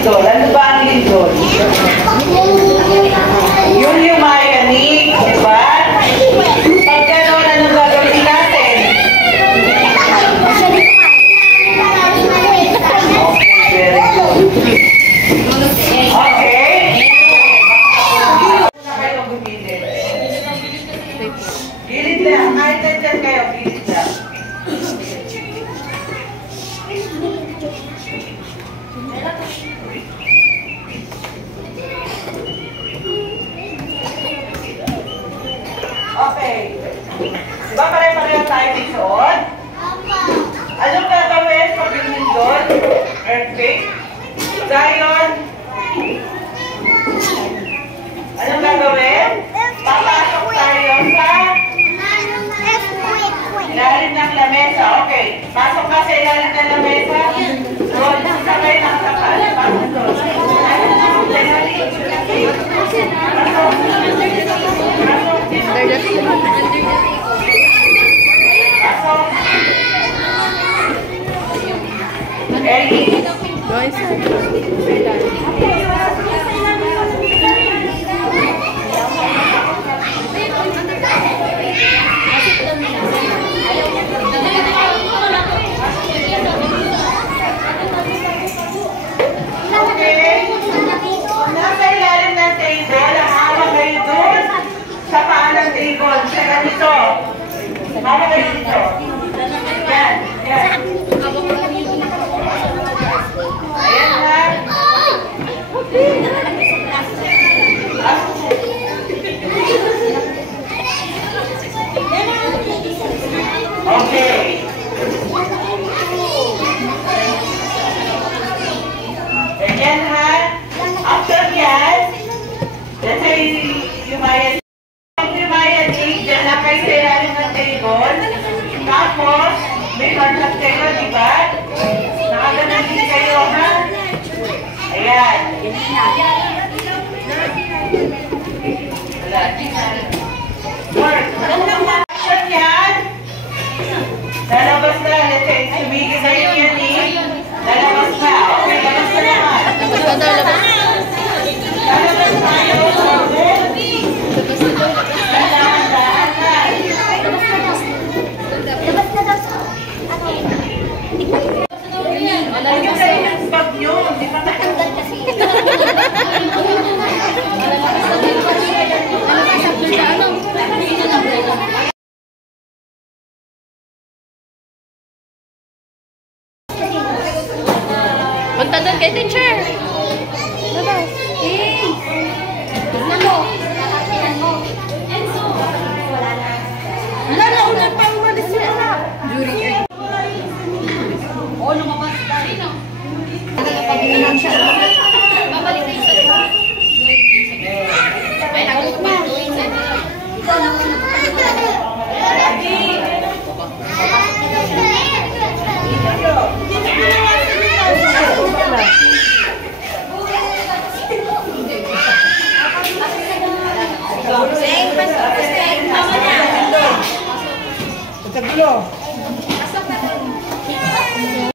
lindol? Ano ba ang lindol? Yung yumayanig, di ba? Pag gano'n, anong gagawin natin? Okay. Gilid lang. Kahit dyan kayo, gilid lang. Okay. Diba pare-pareho tayo disuot? Anong gagawin pag yung lindol? Earthquake? Zion? Anong gagawin? Papasok tayo sa ilalim ng lamesa. Okay. Pasok ka sa ilalim ng lamesa. Doon, sabay ng kapal. Pasok doon. Pasok. Ellie. Sa ganito. Hawak kayo dito. Yan. Yan. Ayan ha. Okay. Ayan ha. After yan, let's say yumayan. Diyan na kayo sa ilalim ng table. Tapos, may contact kayo, di ba? Nakaganan din kayo, ha? Ayan. Work. Action yan. Lalabas na. Let's say, sumigil na yung yan eh. Lalabas na. Okay, labas na naman. Lalabas tayo. Ayaw kayo ng bag nyo. Di ba natanggal kasi? Punta doon kay teacher.